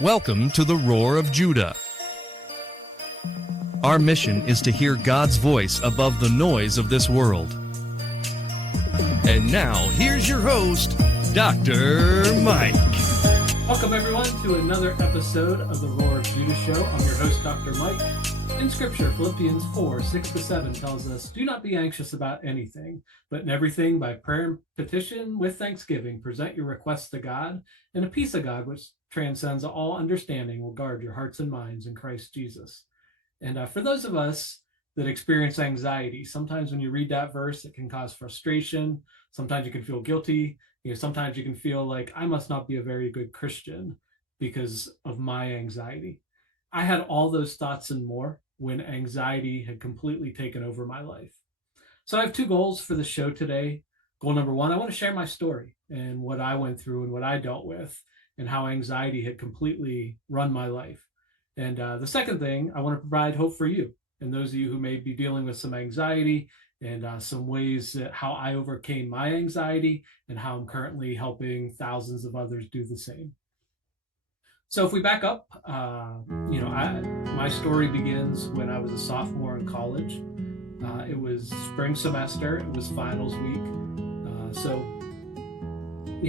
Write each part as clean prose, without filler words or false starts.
Welcome to the Roar of Judah. Our mission is to hear God's voice above the noise of this world. And now, here's your host, Dr. Mike. Welcome, everyone, to another episode of the Roar of Judah Show. I'm your host, Dr. Mike. In Scripture, Philippians 4, 6-7 tells us, "Do not be anxious about anything, but in everything by prayer and petition with thanksgiving, present your requests to God, and the peace of God, which transcends all understanding, will guard your hearts and minds in Christ Jesus." And for those of us that experience anxiety, sometimes when you read that verse, it can cause frustration. Sometimes you can feel guilty. Sometimes you can feel like, I must not be a very good Christian because of my anxiety. I had all those thoughts and more when anxiety had completely taken over my life. So I have two goals for the show today. Goal number one, I want to share my story and what I went through and what I dealt with and how anxiety had completely run my life. And the second thing, I want to provide hope for you and those of you who may be dealing with some anxiety and some ways that how I overcame my anxiety and how I'm currently helping thousands of others do the same. So if we back up, my story begins when I was a sophomore in college. It was spring semester. It was finals week.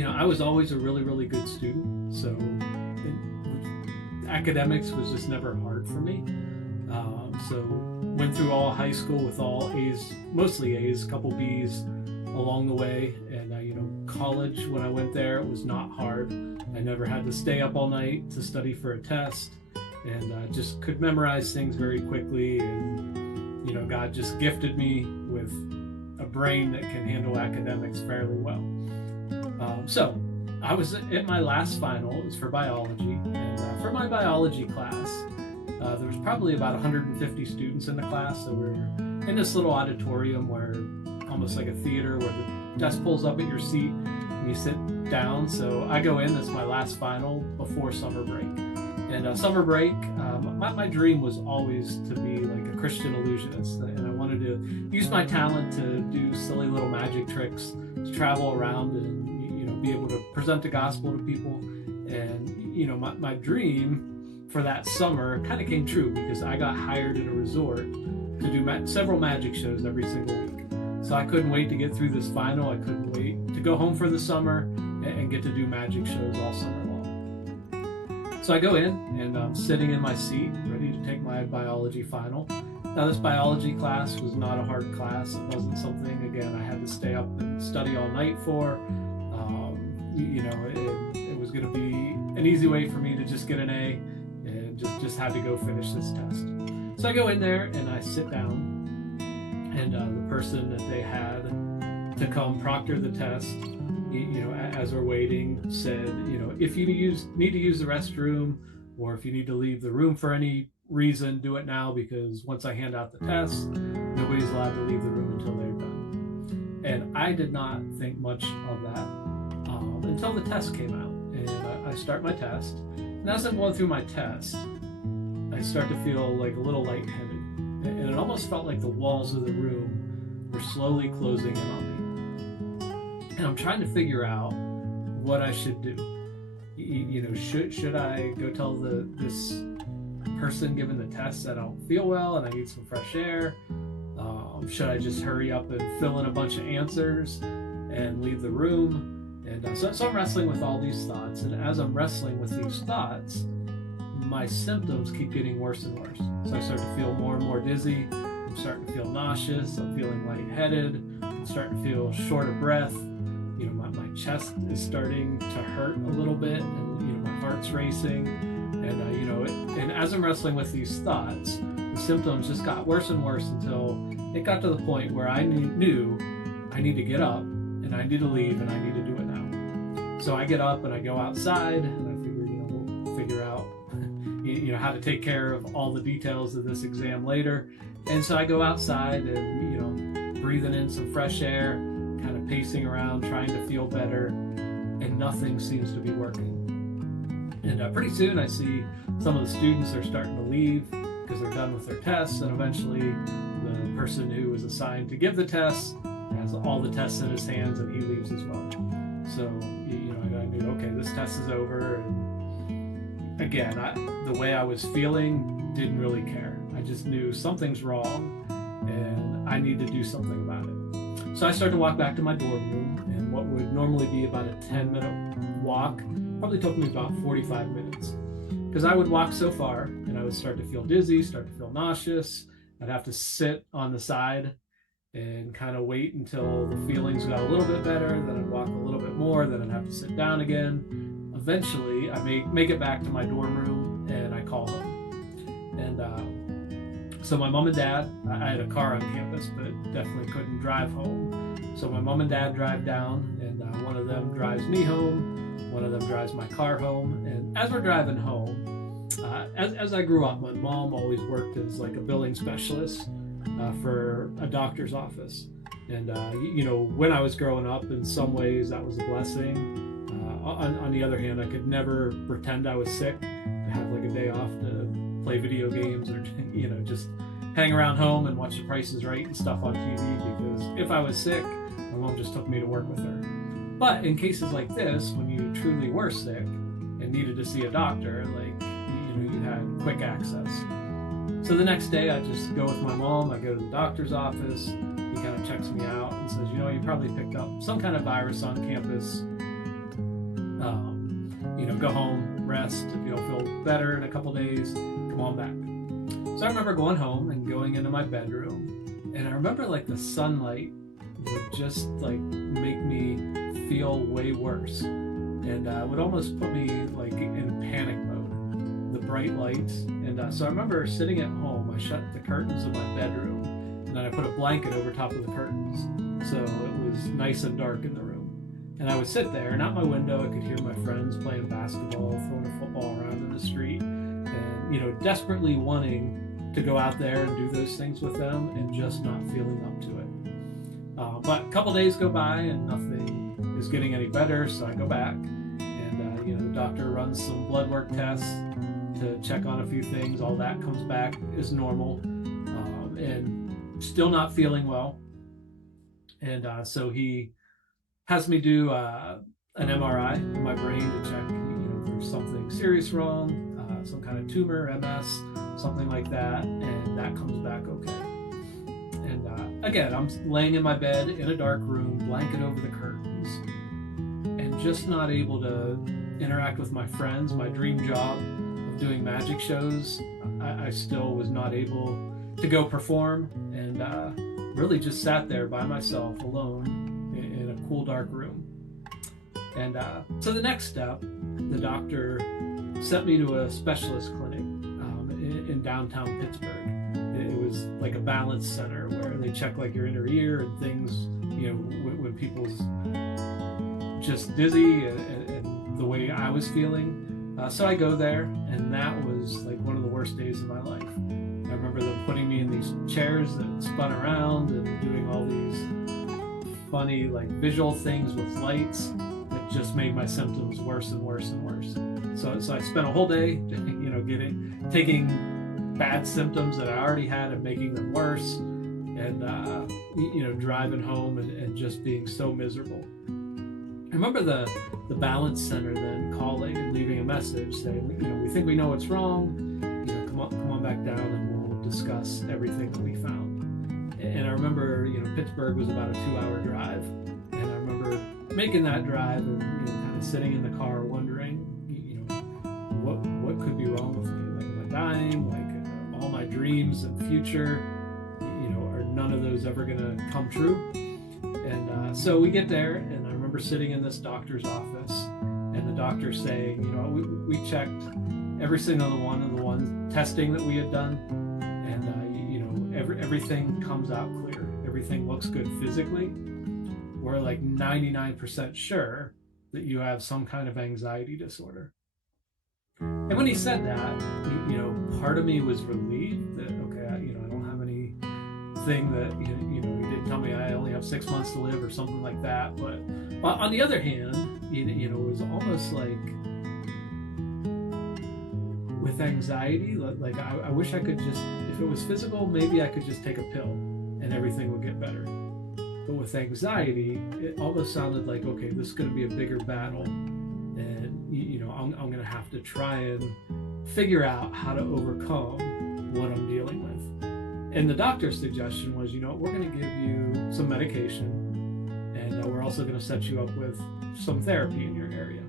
I was always a really, really good student. So academics was just never hard for me. So went through all high school with all A's, mostly A's, a couple B's along the way. And, college, when I went there, it was not hard. I never had to stay up all night to study for a test, and just could memorize things very quickly. And, God just gifted me with a brain that can handle academics fairly well. So I was at my last final. It was for biology. And for my biology class, there was probably about 150 students in the class. So we're in this little auditorium where almost like a theater where the desk pulls up at your seat and you sit down. So I go in, that's my last final before summer break. And summer break, my dream was always to be like a Christian illusionist. And I wanted to use my talent to do silly little magic tricks, to travel around and, be able to present the gospel to people. And, my dream for that summer kind of came true because I got hired at a resort to do several magic shows every single week. So I couldn't wait to get through this final. I couldn't wait to go home for the summer and get to do magic shows all summer long. So I go in and I'm sitting in my seat, ready to take my biology final. Now this biology class was not a hard class. It wasn't something, again, I had to stay up and study all night for. It was going to be an easy way for me to just get an A and just had to go finish this test. So I go in there and I sit down, and the person that they had to come proctor the test, as we're waiting, said, if you need to use the restroom, or if you need to leave the room for any reason, do it now, because once I hand out the test, nobody's allowed to leave the room until they're done. And I did not think much of that until the test came out. And I start my test. And as I'm going through my test, I start to feel like a little lightheaded. And it almost felt like the walls of the room were slowly closing in on me. And I'm trying to figure out what I should do. Should I go tell this person giving the test that I don't feel well and I need some fresh air? Should I just hurry up and fill in a bunch of answers and leave the room? And so I'm wrestling with all these thoughts. And as I'm wrestling with these thoughts, my symptoms keep getting worse and worse. So I start to feel more and more dizzy. I'm starting to feel nauseous. I'm feeling lightheaded. I'm starting to feel short of breath. My chest is starting to hurt a little bit, and my heart's racing. And and as I'm wrestling with these thoughts, the symptoms just got worse and worse until it got to the point where I knew I need to get up and I need to leave and I need to do it now. So I get up and I go outside, and I figure, we'll figure out how to take care of all the details of this exam later. And so I go outside and, breathing in some fresh air, kind of pacing around, trying to feel better, and nothing seems to be working. And pretty soon I see some of the students are starting to leave because they're done with their tests, and eventually the person who was assigned to give the tests has all the tests in his hands, and he leaves as well. So, I knew, okay, this test is over, and again, the way I was feeling, didn't really care. I just knew something's wrong and I need to do something about it. So I started to walk back to my dorm room, and what would normally be about a 10-minute walk probably took me about 45 minutes. Because I would walk so far and I would start to feel dizzy, start to feel nauseous. I'd have to sit on the side and kind of wait until the feelings got a little bit better. Then I'd walk a little bit more, then I'd have to sit down again. Eventually, I make it back to my dorm room and I call them. And so my mom and dad, I had a car on campus, but definitely couldn't drive home. So my mom and dad drive down, and one of them drives me home, one of them drives my car home. And as we're driving home, as I grew up, my mom always worked as like a billing specialist for a doctor's office. And, when I was growing up, in some ways that was a blessing. On the other hand, I could never pretend I was sick, to have like a day off to play video games or, just hang around home and watch The Price is Right and stuff on TV, because if I was sick, my mom just took me to work with her. But in cases like this, when you truly were sick and needed to see a doctor, you had quick access. So the next day I just go with my mom, I go to the doctor's office, he kind of checks me out and says, you probably picked up some kind of virus on campus. Go home, rest. If you don't feel better in a couple days, come on back. So I remember going home and going into my bedroom, and I remember the sunlight would just make me feel way worse, and would almost put me in panic mode, the bright lights. And so I remember sitting at home, I shut the curtains of my bedroom, and then I put a blanket over top of the curtains, so it was nice and dark in the room. And I would sit there, and out my window I could hear my friends playing basketball, throwing a football around in the street, and desperately wanting to go out there and do those things with them, and just not feeling up to it. But a couple days go by and nothing is getting any better, so I go back, and the doctor runs some blood work tests to check on a few things. All that comes back as normal, and still not feeling well. And so he has me do an MRI in my brain to check if there's something serious wrong, some kind of tumor, MS, something like that, and that comes back okay. And again, I'm laying in my bed in a dark room, blanket over the curtains, and just not able to interact with my friends. My dream job of doing magic shows, I still was not able to go perform, and really just sat there by myself alone in a cool dark room. And so the next step, the doctor sent me to a specialist clinic in downtown Pittsburgh. It was like a balance center where they check your inner ear and things, when people's just dizzy and the way I was feeling. So I go there, and that was one of the worst days of my life. I remember them putting me in these chairs that spun around and doing all these funny visual things with lights that just made my symptoms worse and worse and worse. So I spent a whole day, taking bad symptoms that I already had and making them worse, and driving home and just being so miserable. I remember the balance center then calling and leaving a message saying, we think we know what's wrong. Come on back down and we'll discuss everything that we found. And I remember, Pittsburgh was about a 2-hour drive, and I remember making that drive and kind of sitting in the car wondering, what could be wrong with me? Am I dying? All my dreams and future, are none of those ever going to come true? And so we get there, and I remember sitting in this doctor's office, and the doctor saying, we checked every single one of the ones testing that we had done, and everything comes out clear. Everything looks good physically. We're 99% sure that you have some kind of anxiety disorder. And when he said that, part of me was relieved that, okay, I don't have anything that, he didn't tell me I only have 6 months to live or something like that. But on the other hand, it was almost with anxiety, I wish I could just, if it was physical, maybe I could just take a pill and everything would get better. But with anxiety, it almost sounded okay, this is going to be a bigger battle, and I'm going to have to try and figure out how to overcome what I'm dealing with. And the doctor's suggestion was, we're going to give you some medication, and we're also going to set you up with some therapy in your area.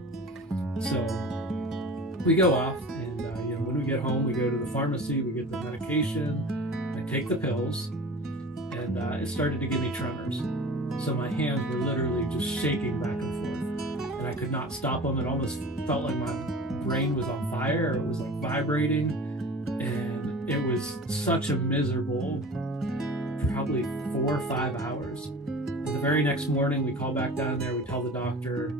So we go off, and when we get home, we go to the pharmacy, we get the medication, I take the pills, and it started to give me tremors. So my hands were literally just shaking back and forth, and I could not stop them. It almost felt like my brain was on fire. It was like vibrating, and it was such a miserable, probably 4 or 5 hours. And the very next morning, we call back down there, we tell the doctor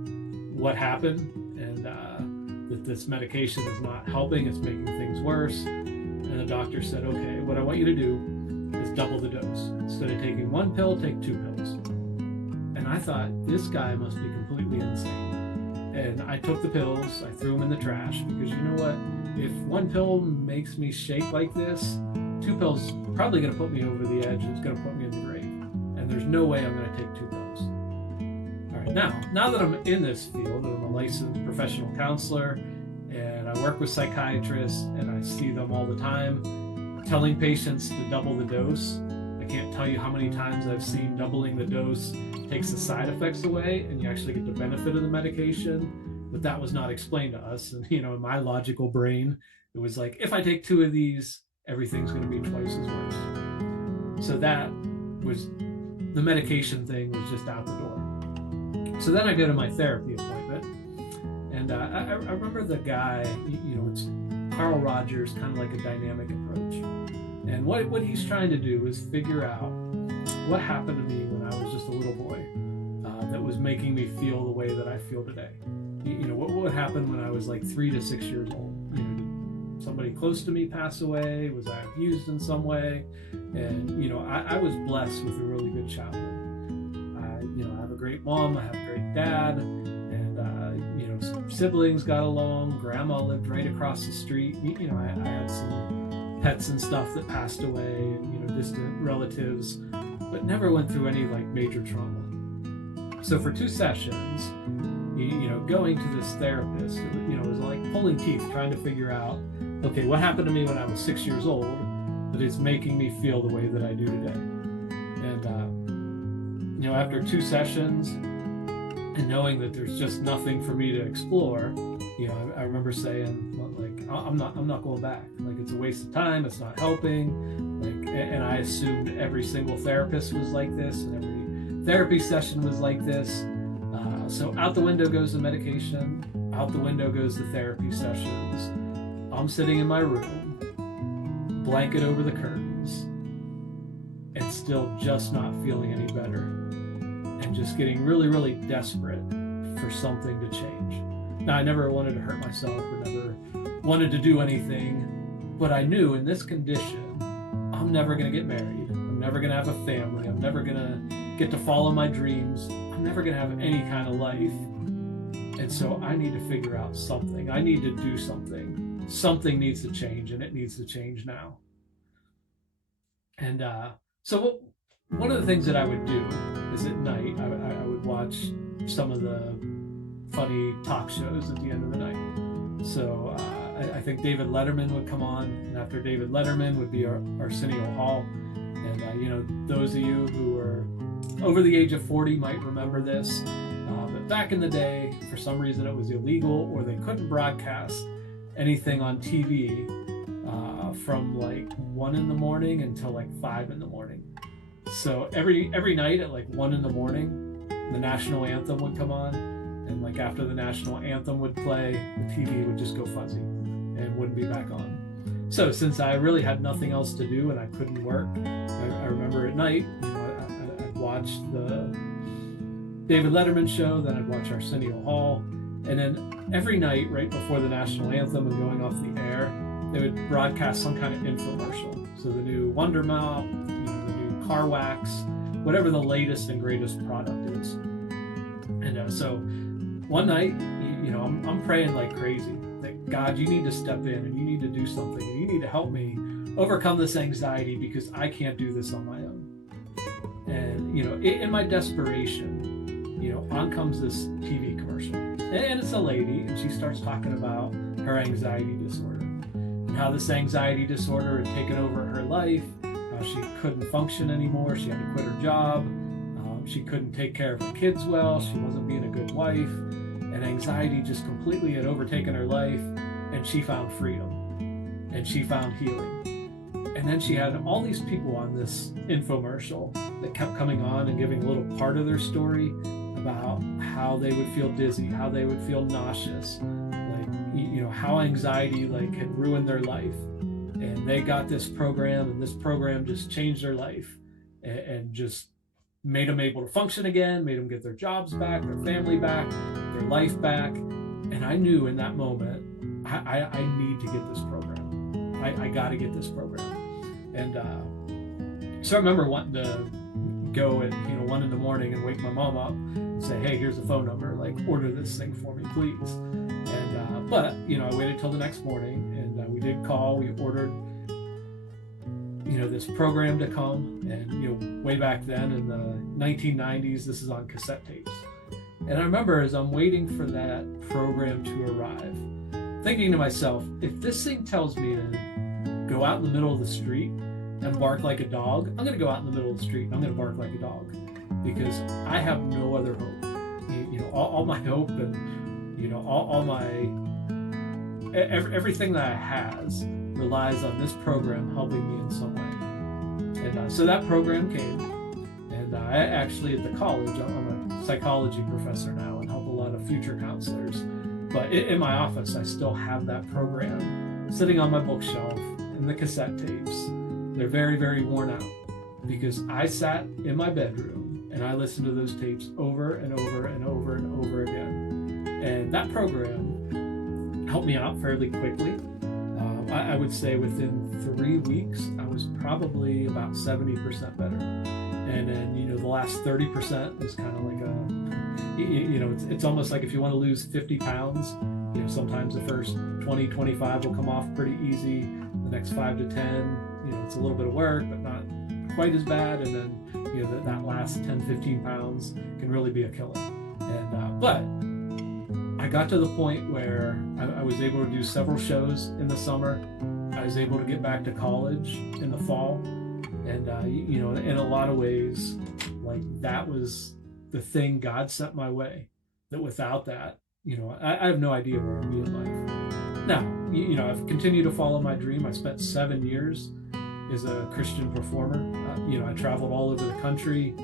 what happened, and that this medication is not helping, it's making things worse. And the doctor said, okay, what I want you to do is double the dose. Instead of taking 1 pill, take 2 pills. And I thought, this guy must be completely insane. And I took the pills, I threw them in the trash, because you know what? If 1 pill makes me shake like this, 2 pills are probably going to put me over the edge. It's going to put me in the grave. And there's no way I'm going to take 2 pills. All right, now that I'm in this field, I'm a licensed professional counselor, and I work with psychiatrists, and I see them all the time telling patients to double the dose. I can't tell you how many times I've seen doubling the dose takes the side effects away, and you actually get the benefit of the medication. But that was not explained to us. And, in my logical brain, it was like, if I take 2 of these, everything's going to be twice as worse. So that was, the medication thing was just out the door. So then I go to my therapy appointment, and I remember the guy, it's Carl Rogers, kind of like a dynamic approach. And what he's trying to do is figure out what happened to me when I was just a little boy that was making me feel the way that I feel today. What happened when I was like 3 to 6 years old? Did somebody close to me pass away? Was I abused in some way? And, I was blessed with a really good childhood. I have a great mom, I have a great dad, and, siblings got along. Grandma lived right across the street. I had some pets and stuff that passed away, and, distant relatives, but never went through any like major trauma. So for 2 sessions, going to this therapist, it was like pulling teeth, trying to figure out, okay, what happened to me when I was 6 years old that is making me feel the way that I do today. And after 2 sessions, and knowing that there's just nothing for me to explore, I remember saying, like, I'm not going back. Like, it's a waste of time. It's not helping. Like, and I assumed every single therapist was like this, and every therapy session was like this. So out the window goes the medication. Out the window goes the therapy sessions. I'm sitting in my room, blanket over the curtains, and still just not feeling any better, and just getting really, really desperate for something to change. Now, I never wanted to hurt myself or never wanted to do anything, but I knew in this condition, I'm never going to get married. I'm never going to have a family. I'm never going to get to follow my dreams. I'm never going to have any kind of life. And so I need to figure out something. I need to do something. Something needs to change, and it needs to change now. And so one of the things that I would do is at night, I would watch some of the funny talk shows at the end of the night. So I think David Letterman would come on, and after David Letterman would be Arsenio Hall. And those of you who are over the age of 40 might remember this. But back in the day, for some reason it was illegal, or they couldn't broadcast anything on TV from like 1 in the morning until like 5 in the morning. So every night at like 1 in the morning, the national anthem would come on, and like after the national anthem would play, the TV would just go fuzzy and wouldn't be back on. So since I really had nothing else to do and I couldn't work, I remember at night, I'd watch the David Letterman show, then I'd watch Arsenio Hall, and then every night right before the national anthem and going off the air, they would broadcast some kind of infomercial. So the new Wonder Mop, the new car wax, whatever the latest and greatest product is. And so one night, I'm praying like crazy that God, you need to step in and you need to do something, and you need to help me overcome this anxiety, because I can't do this on my own. And in my desperation, on comes this TV commercial. And it's a lady, and she starts talking about her anxiety disorder and how this anxiety disorder had taken over her life. She couldn't function anymore. She had to quit her job. She couldn't take care of her kids well. She wasn't being a good wife. And anxiety just completely had overtaken her life. And she found freedom. And she found healing. And then she had all these people on this infomercial that kept coming on and giving a little part of their story about how they would feel dizzy, how they would feel nauseous, like, how anxiety had ruined their life. And they got this program, and this program just changed their life and just made them able to function again, made them get their jobs back, their family back, their life back. And I knew in that moment, I need to get this program. I got to get this program. And so I remember wanting to go at 1 a.m. and wake my mom up and say, hey, here's the phone number, order this thing for me, please. And but I waited till the next morning, and we did call. We ordered this program to come. And way back then in the 1990s, this is on cassette tapes. And I remember as I'm waiting for that program to arrive, thinking to myself, if this thing tells me to go out in the middle of the street and bark like a dog, I'm going to go out in the middle of the street and I'm going to bark like a dog, because I have no other hope. All my hope and all my everything that I has relies on this program helping me in some way. And so that program came, and I actually at the college, I'm a psychology professor now and help a lot of future counselors. But in my office, I still have that program sitting on my bookshelf in the cassette tapes. They're very, very worn out because I sat in my bedroom and I listened to those tapes over and over and over and over again. And that program helped me out fairly quickly. I would say within 3 weeks, I was probably about 70% better. And then, the last 30% is kind of like it's almost like if you want to lose 50 pounds, sometimes the first 20, 25 will come off pretty easy. The next 5 to 10, it's a little bit of work, but not quite as bad. And then, that last 10, 15 pounds can really be a killer. And, but I got to the point where I was able to do several shows in the summer. I was able to get back to college in the fall. And, in a lot of ways, that was the thing God sent my way, that without that, I have no idea where I'd be in life. Now, I've continued to follow my dream. I spent 7 years as a Christian performer. I traveled all over the country.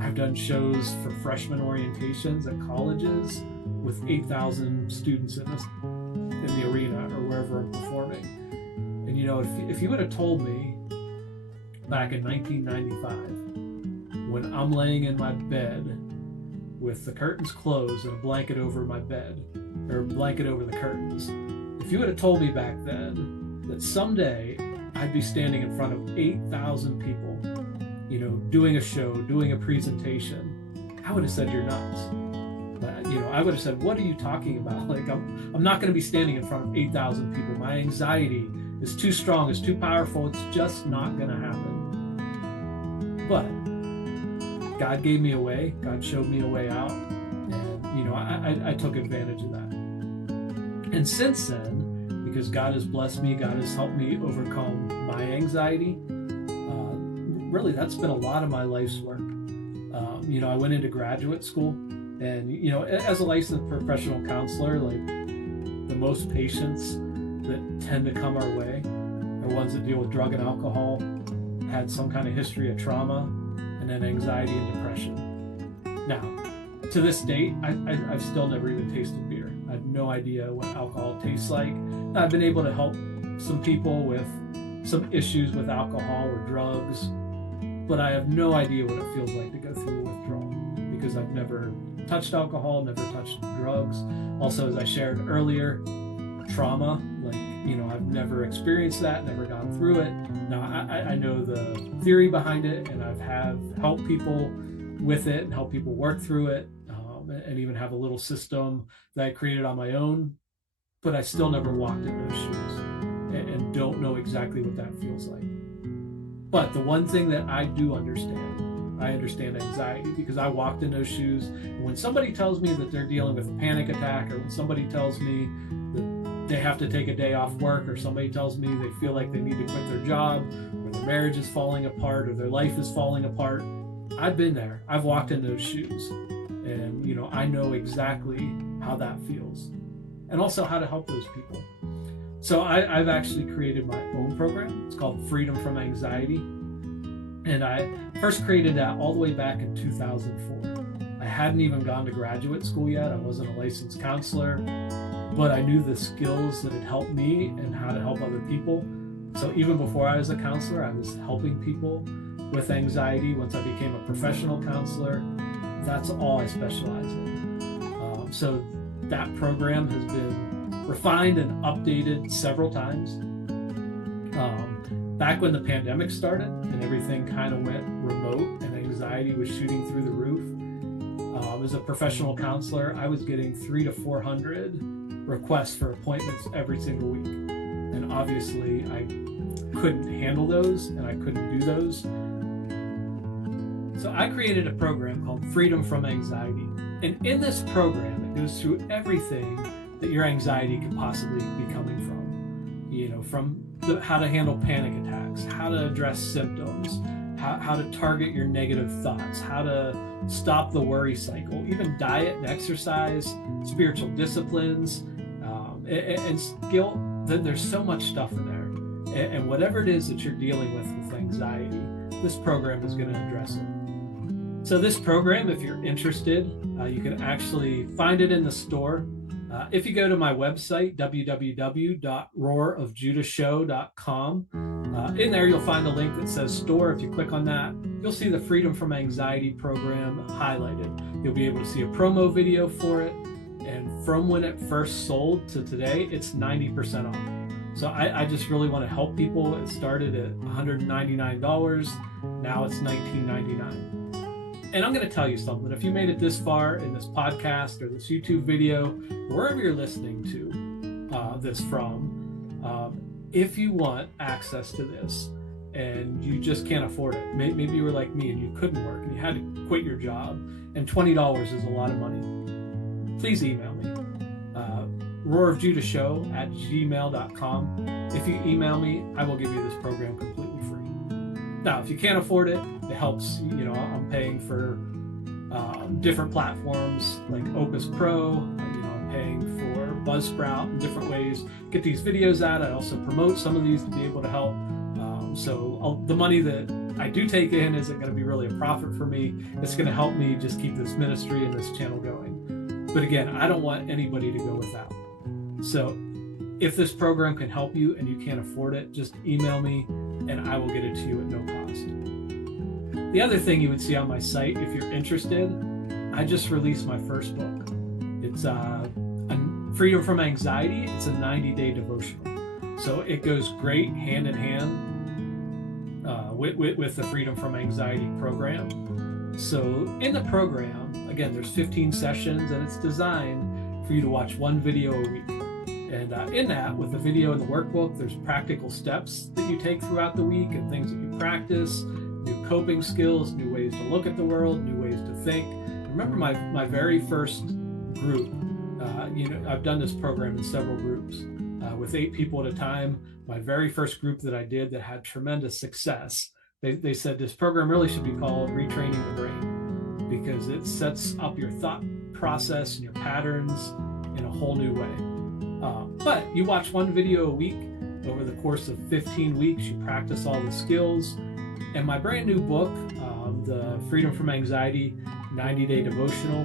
I've done shows for freshman orientations at colleges with 8,000 students in the arena or wherever I'm performing. And if you would have told me back in 1995, when I'm laying in my bed with the curtains closed and a blanket over my bed, or a blanket over the curtains, if you would have told me back then that someday I'd be standing in front of 8,000 people, doing a show, doing a presentation, I would have said you're nuts. But, I would have said, what are you talking about? I'm not going to be standing in front of 8,000 people. My anxiety is too strong, it's too powerful, it's just not going to happen. But God gave me a way, God showed me a way out, and I took advantage of that. And since then, because God has blessed me, God has helped me overcome my anxiety, really that's been a lot of my life's work. I went into graduate school, and as a licensed professional counselor, the most patients that tend to come our way are ones that deal with drug and alcohol, had some kind of history of trauma, and then anxiety and depression. Now, to this date, I've still never even tasted beer. I have no idea what alcohol tastes like. I've been able to help some people with some issues with alcohol or drugs, but I have no idea what it feels like to go through a withdrawal, because I've never touched alcohol, never touched drugs. Also, as I shared earlier, trauma, I've never experienced that, never gone through it. Now, I know the theory behind it, and I've helped people with it and help people work through it, and even have a little system that I created on my own, but I still never walked in those shoes and don't know exactly what that feels like. But the one thing that I do understand, I understand anxiety because I walked in those shoes. And when somebody tells me that they're dealing with a panic attack, or when somebody tells me that they have to take a day off work, or somebody tells me they feel like they need to quit their job, or their marriage is falling apart, or their life is falling apart, I've been there. I've walked in those shoes. And, I know exactly how that feels, and also how to help those people. So I've actually created my own program. It's called Freedom from Anxiety. And I first created that all the way back in 2004. I hadn't even gone to graduate school yet. I wasn't a licensed counselor, but I knew the skills that had helped me and how to help other people. So even before I was a counselor, I was helping people with anxiety. Once I became a professional counselor, that's all I specialize in. So that program has been refined and updated several times. Back when the pandemic started and everything kind of went remote and anxiety was shooting through the roof, as a professional counselor, I was getting 300 to 400 requests for appointments every single week. And obviously I couldn't handle those and I couldn't do those. So I created a program called Freedom from Anxiety. And in this program, it goes through everything that your anxiety could possibly be coming from. From how to handle panic attacks, how to address symptoms, how to target your negative thoughts, how to stop the worry cycle, even diet and exercise, spiritual disciplines, and skill. There's so much stuff in there. And whatever it is that you're dealing with anxiety, this program is going to address it. So this program, if you're interested, you can actually find it in the store. If you go to my website, www.roarofjudahshow.com, in there you'll find a link that says store. If you click on that, you'll see the Freedom from Anxiety program highlighted. You'll be able to see a promo video for it. And from when it first sold to today, it's 90% off. So I just really want to help people. It started at $199. Now it's $19.99. And I'm going to tell you something. If you made it this far in this podcast or this YouTube video, wherever you're listening to this from, if you want access to this and you just can't afford it, maybe you were like me and you couldn't work and you had to quit your job, and $20 is a lot of money, please email me. roarofjudahshow@gmail.com. If you email me, I will give you this program completely free. Now, if you can't afford it, it helps. I'm paying for different platforms like Opus Pro. I'm paying for Buzzsprout in different ways. Get these videos out. I also promote some of these to be able to help. So the money that I do take in isn't going to be really a profit for me. It's going to help me just keep this ministry and this channel going. But again, I don't want anybody to go without. So if this program can help you and you can't afford it, just email me and I will get it to you at no cost. The other thing you would see on my site, if you're interested, I just released my first book. It's Freedom from Anxiety. It's a 90-day devotional. So it goes great hand in hand with the Freedom from Anxiety program. So in the program, again, there's 15 sessions and it's designed for you to watch one video a week. And in that, with the video and the workbook, there's practical steps that you take throughout the week and things that you practice, new coping skills, new ways to look at the world, new ways to think. Remember my very first group, I've done this program in several groups with 8 people at a time. My very first group that I did that had tremendous success, they said this program really should be called Retraining the Brain because it sets up your thought process and your patterns in a whole new way. But you watch one video a week over the course of 15 weeks, you practice all the skills. And my brand new book, the Freedom from Anxiety 90-Day Devotional,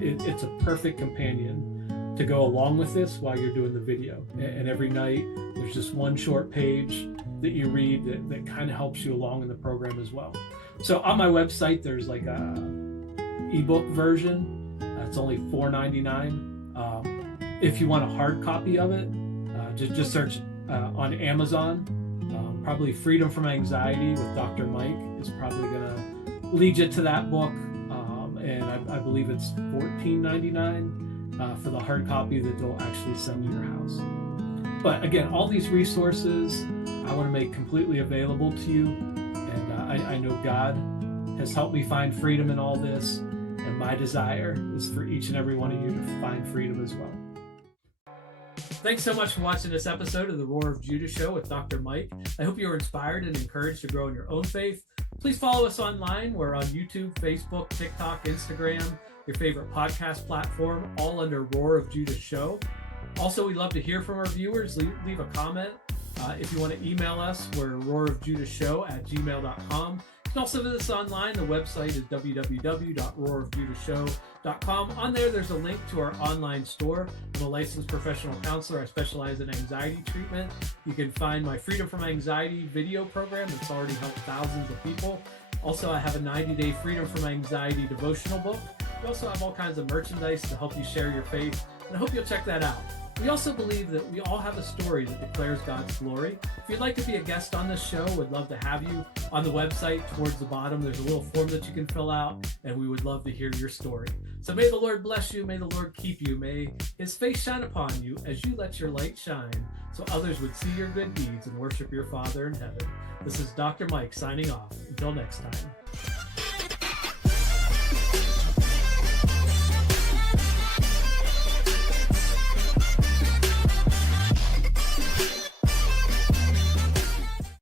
it's a perfect companion to go along with this while you're doing the video. And every night, there's just one short page that you read that kind of helps you along in the program as well. So on my website, there's like a ebook version. It's only $4.99. If you want a hard copy of it, just search on Amazon. Probably Freedom from Anxiety with Dr. Mike is probably going to lead you to that book. And I believe it's $14.99 for the hard copy that they'll actually send to your house. But again, all these resources I want to make completely available to you. And I know God has helped me find freedom in all this. And my desire is for each and every one of you to find freedom as well. Thanks so much for watching this episode of the Roar of Judah Show with Dr. Mike. I hope you were inspired and encouraged to grow in your own faith. Please follow us online. We're on YouTube, Facebook, TikTok, Instagram, your favorite podcast platform, all under Roar of Judah Show. Also, we'd love to hear from our viewers. Leave a comment. If you want to email us, we're roarofjudahshow@gmail.com. You can also visit us online. The website is www.roarofjudahshow.com. On there's a link to our online store. I'm a licensed professional counselor. I specialize in anxiety treatment. You can find my Freedom from Anxiety video program that's already helped thousands of people. Also, I have a 90-day Freedom from Anxiety devotional book. We also have all kinds of merchandise to help you share your faith, and I hope you'll check that out. We also believe that we all have a story that declares God's glory. If you'd like to be a guest on this show, we'd love to have you. On the website, towards the bottom, there's a little form that you can fill out, and we would love to hear your story. So may the Lord bless you. May the Lord keep you. May his face shine upon you as you let your light shine, so others would see your good deeds and worship your Father in heaven. This is Dr. Mike signing off. Until next time.